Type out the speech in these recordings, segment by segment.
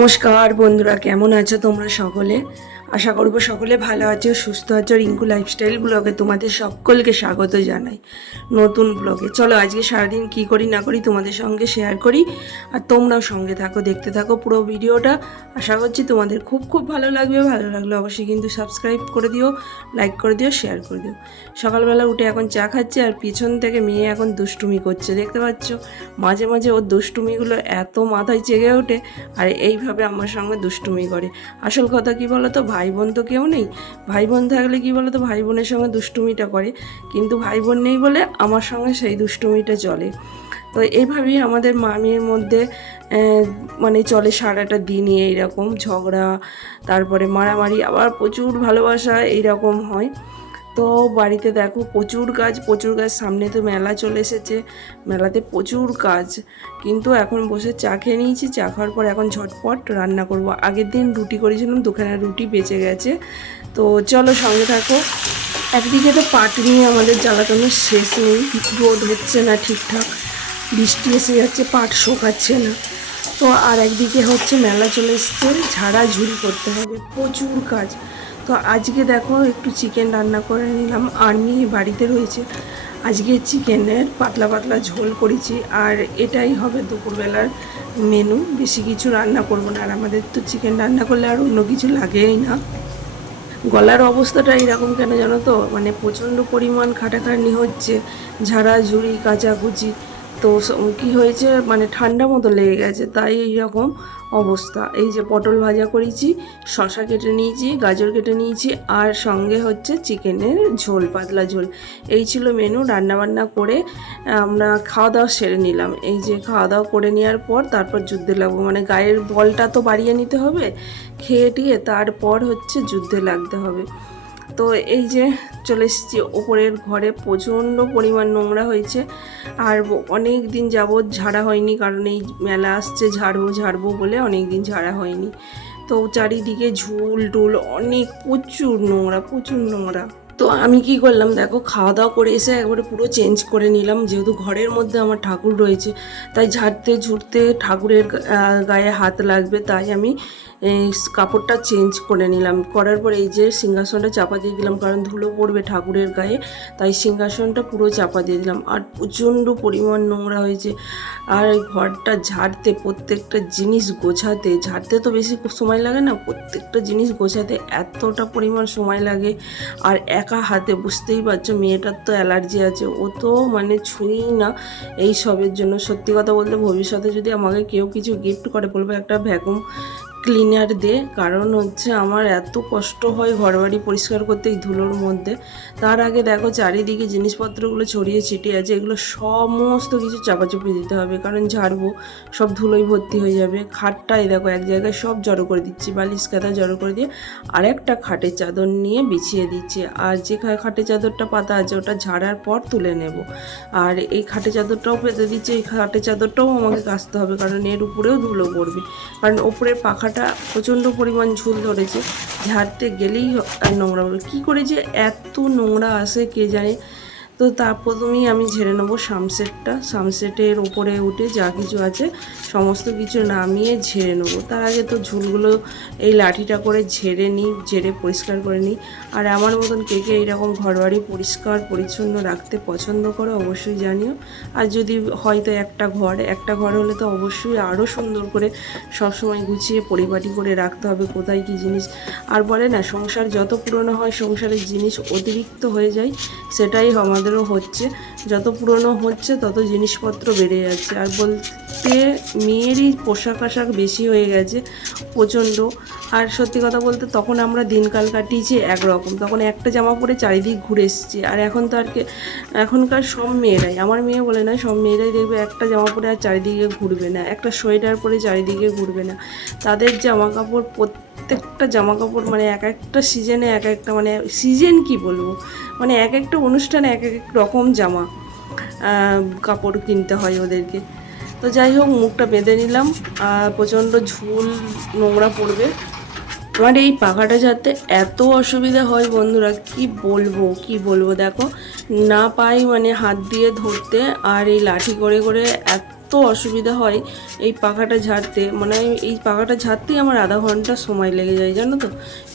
নমস্কার বন্ধুরা, কেমন আছো তোমরা সকলে? আশা করব সকলে ভালো আছো, সুস্থ আছো। রিঙ্কু লাইফস্টাইল ব্লগে তোমাদের সকলকে স্বাগত জানাই নতুন ব্লগে। চলো আজকে সারাদিন কি করি না করি তোমাদের সঙ্গে শেয়ার করি, আর তোমরাও সঙ্গে থাকো, দেখতে থাকো পুরো ভিডিওটা। আশা করছি তোমাদের খুব খুব ভালো লাগবে। ভালো লাগলে অবশ্যই কিন্তু সাবস্ক্রাইব করে দিও, লাইক করে দিও, শেয়ার করে দিও। সকালবেলা উঠে এখন চা খাচ্ছে, আর পিছন থেকে মেয়ে এখন দুষ্টুমি করছে, দেখতে পাচ্ছ। মাঝে মাঝে ওর দুষ্টুমিগুলো এত মাথায় জেগে ওঠে, আর এইভাবে আমার সঙ্গে দুষ্টুমি করে। আসল কথা কি বলো তো, ভাই বোন তো কেউ নেই। ভাই বোন থাকলে কি বলো তো, ভাই বোনের সঙ্গে দুষ্টুমিটা করে, কিন্তু ভাই বোন নেই বলে আমার সঙ্গে সেই দুষ্টুমিটা চলে। তো এইভাবেই আমাদের মামির মধ্যে মানে চলে সারাটা দিনই এইরকম ঝগড়া, তারপরে মারামারি, আবার প্রচুর ভালোবাসা এইরকম হয়। তো বাড়িতে দেখো প্রচুর কাজ, সামনে তো মেলা চলে এসেছে, মেলাতে প্রচুর কাজ। কিন্তু এখন বসে চা খেয়ে নিয়েছি, চা খাওয়ার পর এখন ঝটপট রান্না করব। আগের দিন রুটি করেছিলাম, দুখানা রুটি বেঁচে গেছে। তো চলো সঙ্গে থাকো। একদিকে তো পাট নিয়ে আমাদের জ্বালাতনের শেষ নেই, রোদ হচ্ছে না ঠিকঠাক, বৃষ্টি এসে যাচ্ছে, পাট শোকাচ্ছে না। তো আর একদিকে হচ্ছে মেলা চলে এসছে, ঝাড়াঝুড়ি করতে হবে, প্রচুর কাজ। তো আজকে দেখো একটু চিকেন রান্না করে নিলাম, আর মেয়ে বাড়িতে রয়েছে। আজকে চিকেনের পাতলা পাতলা ঝোল করেছি, আর এটাই হবে দুপুরবেলার মেনু। বেশি কিছু রান্না করব না, আর আমাদের তো চিকেন রান্না করলে আর অন্য কিছু লাগেই না। গলার অবস্থাটা এরকম কেন জানো তো, মানে প্রচণ্ড পরিমাণ খাটাখাটনি হচ্ছে, ঝাড়াঝুড়ি কাচাকুচি। তো কি হয়েছে, মানে ঠান্ডা মতো লেগে গেছে, তাই এইরকম অবস্থা। এই যে পটল ভাজা করেছি, শসা কেটে নিয়েছি, গাজর কেটে নিয়েছি, আর সঙ্গে হচ্ছে চিকেনের ঝোল, পাতলা ঝোল। এই ছিল মেনু। রান্নাবান্না করে আমরা খাওয়া দাওয়া সেরে নিলাম। এই যে খাওয়া দাওয়া করে নেওয়ার পর তারপর যুদ্ধে লাগবো, মানে গায়ের বলটা তো বাড়িয়ে নিতে হবে, খেয়ে টিয়ে তারপর হচ্ছে যুদ্ধে লাগতে হবে। তো এই যে চলে এসেছি ওপরের ঘরে, প্রচণ্ড পরিমাণ নোংরা হয়েছে, আর অনেক দিন যাবৎ ঝাড়া হয়নি, কারণ এই মেলা আসছে, ঝাড়বো বলে অনেক দিন ঝাড়া হয়নি। তো চারিদিকে ঝুল টুল অনেক, প্রচুর নোংরা। তো আমি কি করলাম দেখো, খাওয়া দাওয়া করে এসে একবারে পুরো চেঞ্জ করে নিলাম, যেহেতু ঘরের মধ্যে আমার ঠাকুর রয়েছে, তাই ঝাড়তে ঝুড়তে ঠাকুরের গায়ে হাত লাগবে, তাই আমি এই কাপড়টা চেঞ্জ করে নিলাম। করার পর এই যে সিংহাসনটা চাপা দিয়ে দিলাম, কারণ ধুলো পড়বে ঠাকুরের গায়ে, তাই সিংহাসনটা পুরো চাপা দিয়ে দিলাম। আর প্রচণ্ড পরিমাণ নোংরা হয়েছে, আর এই ঘরটা ঝাড়তে, প্রত্যেকটা জিনিস গোছাতে, ঝাড়তে তো বেশি সময় লাগে না, প্রত্যেকটা জিনিস গোছাতে এতটা পরিমাণ সময় লাগে। আর একা হাতে, বুঝতেই পারছো, মেয়েটার তো অ্যালার্জি আছে, ও তো মানে ছুঁই না এই সবের জন্য। সত্যি কথা বলতে, ভবিষ্যতে যদি আমাকে কেউ কিছু গিফট করে, বলবো একটা ভ্যাকুম ক্লিনার দে, কারণ হচ্ছে আমার এত কষ্ট হয় ঘরবাড়ি পরিষ্কার করতে এই ধুলোর মধ্যে। তার আগে দেখো চারিদিকে জিনিসপত্রগুলো ছড়িয়ে ছিটিয়ে আছে, এগুলো সমস্ত কিছু চাপাচুপি দিতে হবে, কারণ ঝাড়বো সব ধুলোই ভর্তি হয়ে যাবে। খাটটাই দেখো এক জায়গায় সব জড়ো করে দিচ্ছি, বালিশ কাঁথা জড়ো করে দিয়ে আরেকটা খাটের চাদর নিয়ে বিছিয়ে দিচ্ছি, আর যে খাটের চাদরটা পাতা আছে ওটা ঝাড়ার পর তুলে নেব। আর এই খাটের চাদরটাও পেতে দিচ্ছি, এই খাটের চাদরটাও আমাকে কাচতে হবে, কারণ এর উপরেও ধুলো পড়বে, কারণ ওপরের পাখাটা প্রচণ্ড পরিমাণ ঝুল ধরেছে, ঝাড়তে গেলেই আর নোংরা হবে। কী করে যে এত নোংরা আসে কে জানে। তো তার প্রথমেই আমি ঝেড়ে নেবো সামসেটের ওপরে উঠে যা কিছু আছে সমস্ত কিছু নামিয়ে ঝেড়ে নেবো। তার আগে তো ঝুলগুলো এই লাঠিটা করে ঝেড়ে পরিষ্কার করে নিই। আর আমার মতন কে কে এইরকম ঘরবাড়ি পরিষ্কার পরিচ্ছন্ন রাখতে পছন্দ করো অবশ্যই জানিও। আর যদি হয়তো একটা ঘর হলে তো অবশ্যই আরও সুন্দর করে সবসময় গুছিয়ে পরিপাটি করে রাখতে হবে, কোথায় কী জিনিস। আর বলে না, সংসার যত পুরনো হয় সংসারের জিনিস অতিরিক্ত হয়ে যায়, সেটাই আমাদেরও হচ্ছে। যত পুরনো হচ্ছে তত জিনিসপত্র বেড়ে যাচ্ছে। আর বলতে মেয়েরই পোশাক আশাক বেশি হয়ে গেছে প্রচণ্ড। আর সত্যি কথা বলতে, তখন আমরা দিনকাল কাটিয়েছি একরকম, তখন একটা জামা পরে চারিদিক ঘুরে এসেছি। আর এখন তো এখনকার সব মেয়েরাই, আমার মেয়ে বলে না, সব মেয়েরাই দেখবে একটা জামা পরে আর চারিদিকে ঘুরবে না, একটা সোয়েটার পরে চারিদিকে ঘুরবে না। তাদের জামা কাপড়, প্রত্যেকটা জামা কাপড় মানে এক একটা সিজনে এক একটা, মানে সিজন কি বলবো, মানে এক একটা অনুষ্ঠানে এক এক রকম জামা কাপড় কিনতে হয় ওদেরকে। তো যাই হোক, মুখটা বেঁধে নিলাম, প্রচণ্ড ঝুল নোংরা পড়বে। আমার এই পাখাটা যাতে এত অসুবিধা হয় বন্ধুরা, কি বলবো দেখো, না পাই মানে হাত দিয়ে ধরতে, আর এই লাঠি করে করে এত এত অসুবিধা হয় এই পাখাটা ঝাড়তে, মানে এই পাখাটা ঝাড়তেই আমার আধা ঘন্টা সময় লেগে যায় জানো তো।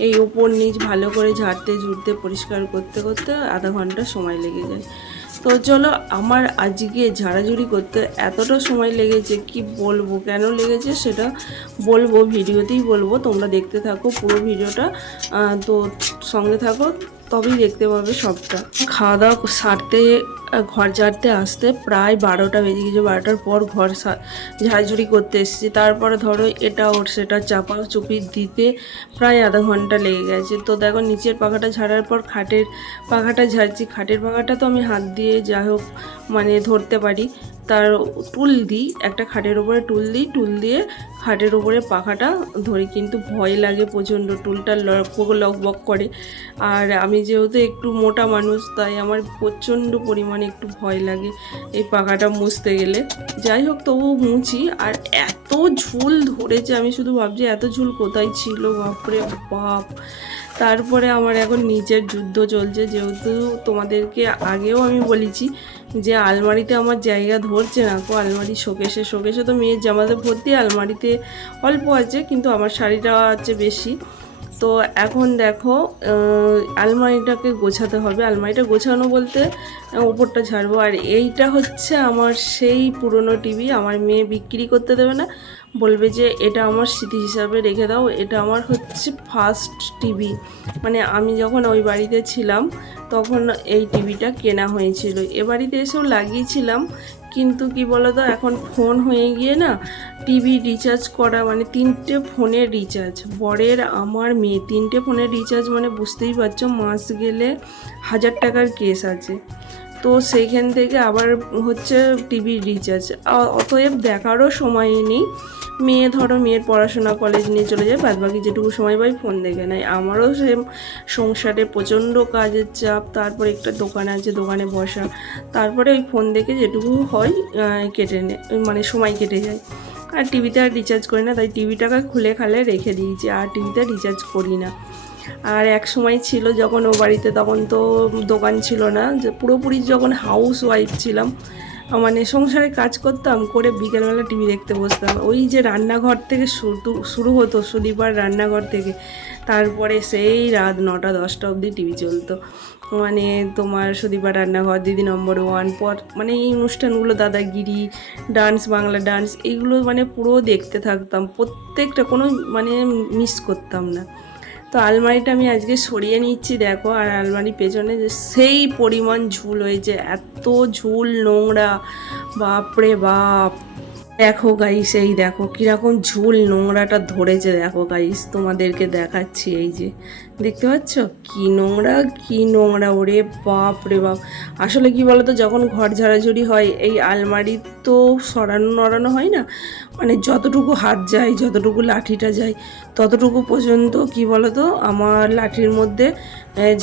এই ওপর নিচ ভালো করে ঝাড়তে ঝুড়তে পরিষ্কার করতে করতে আধা ঘন্টা সময় লেগে যায়। তো চলো, আমার আজকে ঝাড়াঝুড়ি করতে এতটা সময় লেগেছে কি বলবো, কেন লেগেছে সেটা বলবো, ভিডিওতেই বলবো, তোমরা দেখতে থাকো পুরো ভিডিওটা। তো সঙ্গে থাকো, তবেই দেখতে পাবে সবটা। খাওয়া দাওয়া সারতে ঘর ঝাড়তে আসতে প্রায় 12টা বেজে গেছে। 12টার পর ঘর ঝাড়ঝুড়ি করতে এসেছি, তারপরে ধরো এটা ওর সেটা চাপা চুপি দিতে প্রায় আধা ঘন্টা লেগে গেছে। তো দেখো নিচের পাখাটা ঝাড়ার পর খাটের পাখাটা ঝাড়ছি। খাটের পাখাটা তো আমি হাত দিয়ে যাই হোক মানে ধরতে পারি, তার টুল দিই, একটা খাটের উপরে টুল দিই, টুল দিয়ে খাটের উপরে পাখাটা ধরি, কিন্তু ভয় লাগে প্রচণ্ড, টুলটা লকবক করে। আর আমি যেহেতু একটু মোটা মানুষ, তাই আমার প্রচণ্ড পরিমাণে একটু ভয় লাগে এই পাখাটা মুছতে গেলে। যাই হোক তবু মুছি। আর এত ঝুল ধরেছে, আমি শুধু ভাবছি এত ঝুল কোথায় ছিল, বাপরে বাপ। তারপরে আমার এখন নিচের যুদ্ধ চলছে, যেহেতু তোমাদেরকে আগেও আমি বলেছি যে আলমারিতে আমার জায়গা ধরছে না। আলমারি শোকেশে তো মেয়ের জামাতে ভর্তি, আলমারিতে অল্প আছে, কিন্তু আমার শাড়িটা আছে বেশি। তো এখন দেখো আলমারিটাকে গোছাতে হবে। আলমারিটা গোছানো বলতে ওপরটা ঝাড়বো। আর এইটা হচ্ছে আমার সেই পুরনো টিভি, আমার মেয়ে বিক্রি করতে দেবে না, বলবে যে এটা আমার স্মৃতি হিসাবে রেখে দাও। এটা আমার হচ্ছে ফার্স্ট টিভি, মানে আমি যখন ওই বাড়িতে ছিলাম তখন এই টিভিটা কেনা হয়েছিল। এ বাড়িতে এসেও লাগিয়েছিলাম, কিন্তু কি বলতো এখন ফোন হয়ে গিয়ে না টিভি রিচার্জ করা, মানে 3টে ফোনের রিচার্জ, বরের আমার মেয়ে 3টে ফোনের রিচার্জ, মানে বুঝতেই পারছো মাস গেলে 1000 টাকার কেস আছে। তো সেইখান থেকে আবার হচ্ছে টিভির রিচার্জ, অতএব দেখারও সময় নেই। মেয়ে ধরো মেয়ের পড়াশোনা কলেজ নিয়ে চলে যায়, বাদবাকি যেটুকু সময় পাই ফোন দেখে নেয়। আমারও সেম, সংসারে প্রচণ্ড কাজের চাপ, তারপরে একটা দোকান আছে, দোকানে বসা, তারপরে ওই ফোন দেখে যেটুকু হয় কেটে মানে সময় কেটে যায়। আর টিভিতে আর রিচার্জ করি না, তাই টিভিটাকে খুলে খালে রেখে দিয়েছি, আর টিভিতে রিচার্জ করি না। আর এক সময় ছিল যখন ও বাড়িতে, তখন তো দোকান ছিল না, যে পুরোপুরি যখন হাউস ওয়াইফ ছিলাম, মানে সংসারে কাজ করতাম, করে বিকেলবেলা টিভি দেখতে বসতাম। ওই যে রান্নাঘর থেকে শুরু হতো, শনিবার রান্নাঘর থেকে, তারপরে সেই রাত 9টা 10টা অবধি টিভি চলতো। মানে তোমার শনিবার রান্নাঘর, দিদি নম্বর 1 পর, মানে এই অনুষ্ঠানগুলো, দাদাগিরি, ডান্স, বাংলা ডান্স, এইগুলো মানে পুরো দেখতে থাকতাম, প্রত্যেকটা, কোনো মানে মিস করতাম না। তো আলমারিটা আমি আজকে সরিয়ে নিচ্ছি দেখো, আর আলমারির পেছনে যে সেই পরিমাণ ঝুল হয়েছে, এত ঝুল নোংরা, বাপরে বাপ। দেখো গাইস, এই দেখো কীরকম ঝুল নোংরাটা ধরেছে, দেখো গাইস তোমাদেরকে দেখাচ্ছি, এই যে দেখতে পাচ্ছ কি নোংরা ওরে বাপ রে বাপ। আসলে কি বলতো, যখন ঘর ঝাড়াঝুড়ি হয় এই আলমারি তো নড়ানো হয় না, মানে যতটুকু হাত যায়, যতটুকু লাঠিটা যায়, ততটুকু পর্যন্ত কি বলতো আমার লাঠির মধ্যে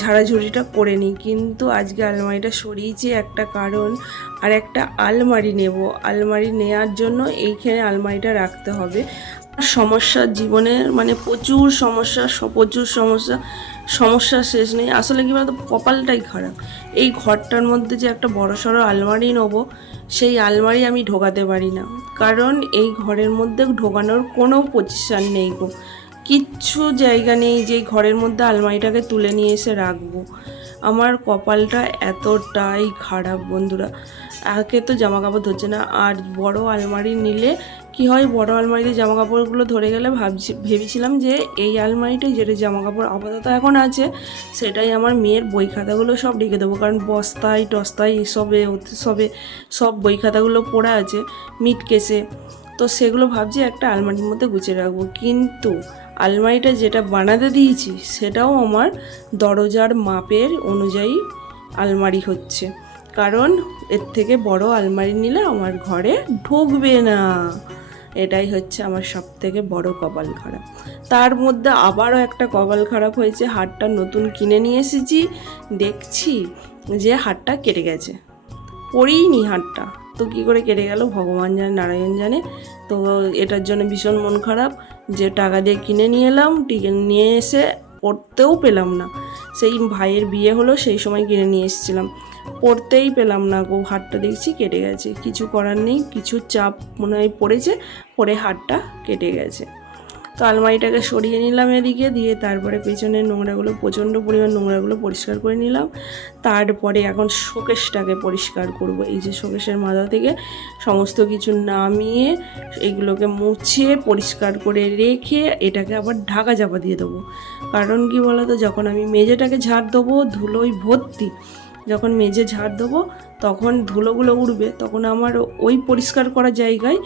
ঝাড়াঝুড়িটা করে নিই। কিন্তু আজকে আলমারিটা সরিয়েছি একটা কারণ, আর একটা আলমারি নেব। আলমারি নেওয়ার জন্য এইখানে আলমারিটা রাখতে হবে। সমস্যা জীবনের, মানে প্রচুর সমস্যা শেষ নেই। আসলে কি বলতো, কপালটাই খারাপ। এই ঘরটার মধ্যে যে একটা বড়সড় আলমারি নেবো, সেই আলমারি আমি ঢোকাতে পারি না, কারণ এই ঘরের মধ্যে ঢোকানোর কোনো পজিশান নেই গো, কিচ্ছু জায়গা নেই যে ঘরের মধ্যে আলমারিটাকে তুলে নিয়ে এসে রাখবো। আমার কপালটা এতটাই খারাপ বন্ধুরা। একে তো জামা কাপড় ধরছে না, আর বড় আলমারি নিলে কি হয়, বড় আলমারিতে জামা কাপড়গুলো ধরে গেলে ভেবেছিলাম যে এই আলমারিটাই, যেটা জামা কাপড় আপাতত এখন আছে, সেটাই আমার মেয়ের বই খাতাগুলো সব রেখে দেবো, কারণ বস্তায় টস্তায় সব বই খাতাগুলো পড়ে আছে মিট কেসে। তো সেগুলো ভাবছি একটা আলমারির মধ্যে গুছিয়ে রাখবো। কিন্তু আলমারিটা যেটা বানাতে দিয়েছি সেটাও আমার দরজার মাপের অনুযায়ী আলমারি হচ্ছে, কারণ এর থেকে বড় আলমারি নিলে আমার ঘরে ঢুকবে না। এটাই হচ্ছে আমার সব থেকে বড় কপাল খারাপ। তার মধ্যে আবারও একটা কপাল খারাপ হয়েছে, হাটটা নতুন কিনে নিয়ে এসেছি, দেখছি যে হাটটা কেটে গেছে, পড়িনি হাটটা, তো কী করে কেটে গেল ভগবান জানে, নারায়ণ জানে। তো এটার জন্য ভীষণ মন খারাপ, যে টাকা দিয়ে কিনে নিয়ে এলাম, নিয়ে এসে পড়তেও পেলাম না। সেই ভাইয়ের বিয়ে হলো সেই সময় কিনে নিয়ে এসেছিলাম, পড়তেই পেলাম না গো, হাতটা দেখছি কেটে গেছে। কিছু করার নেই, কিছু চাপ মনে হয় পড়েছে, পরে হাতটা কেটে গেছে। তো আলমারিটাকে সরিয়ে নিলাম এদিকে, দিয়ে তারপরে পেছনের নোংরাগুলো, প্রচণ্ড পরিমাণ নোংরাগুলো পরিষ্কার করে নিলাম। তারপরে এখন শোকেসটাকে পরিষ্কার করব। এই যে শোকেসের মাথা থেকে সমস্ত কিছু নামিয়ে এইগুলোকে মুছে পরিষ্কার করে রেখে এটাকে আবার ঢাকা চাপা দিয়ে দেবো। কারণ কি বলো তো, যখন আমি মেঝেটাকে ঝাড় দেবো ধুলোই ভর্তি, যখন মেঝে ঝাড় দেবো তখন ধুলোগুলো উড়বে, তখন আমার ওই পরিষ্কার করা জায়গায়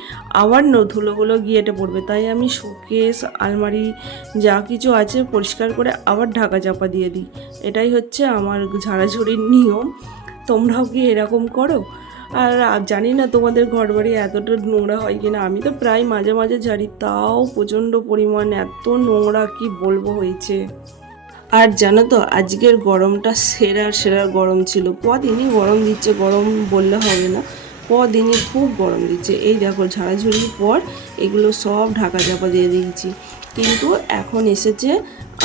আবার ধুলোগুলো গিয়েটে পড়বে। তাই আমি শোকেস, আলমারি যা কিছু আছে পরিষ্কার করে আবার ঢাকা চাপা দিয়ে দিই। এটাই হচ্ছে আমার ঝাড়াঝুড়ির নিয়ম। তোমরাও কি এরকম করো? আর জানি না তোমাদের ঘর বাড়ি এতটা নোংরা হয় কিনা, আমি তো প্রায় মাঝে মাঝে ঝাড়ি, তাও প্রচণ্ড পরিমাণ এত নোংরা কি বলবো হয়েছে। আর জানো তো আজকের গরমটা সেরা গরম ছিল। কদিনই গরম দিচ্ছে, গরম বললে হবে না, কদিনই খুব গরম দিচ্ছে। এই দেখো ঝাড়াঝুড়ির পর এগুলো সব ঢাকা চাপা দিয়ে দিয়েছি, কিন্তু এখন এসেছে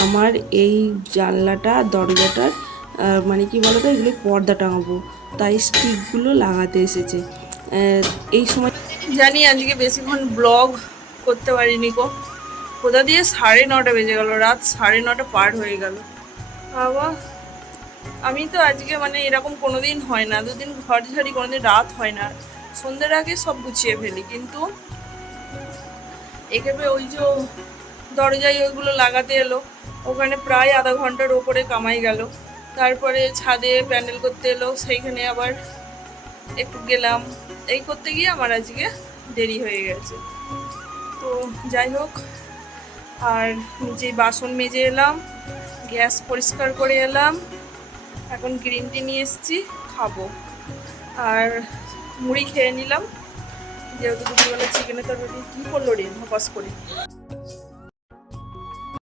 আমার এই জানলাটা দরজাটার মানে কি বলতো, এগুলো পর্দা টাঙাবো, তাই স্টিকগুলো লাগাতে এসেছে। এই সময় জানি আজকে বেশিক্ষণ ব্লগ করতে পারিনি গো, কোথা দিয়ে 9:30 বেজে গেল, রাত 9:30 পার হয়ে গেল। বাবা, আমি তো আজকে মানে এরকম কোনোদিন হয় না, দুদিন ঘর ঝাড়ি, কোনোদিন রাত হয় না, সন্ধ্যের আগে সব গুছিয়ে ফেলি। কিন্তু একেবারে ওই যে দরজায় ওইগুলো লাগাতে এলো, ওখানে প্রায় আধা ঘন্টার ওপরে কামাই গেল। তারপরে ছাদে প্যান্ডেল করতে এলো, সেইখানে আবার একটু গেলাম, এই করতে গিয়ে আমার আজকে দেরি হয়ে গেছে। তো যাই হোক, আর নিচে বাসন মেজে এলাম, গ্যাস পরিষ্কার করে এলাম, এখন গ্রিন টি নিয়ে এসেছি, খাবো। আর মুড়ি খেয়ে নিলাম, যেহেতু দুপুরবেলা চিকেনের তরকারি কী করলো রে হপাস করে।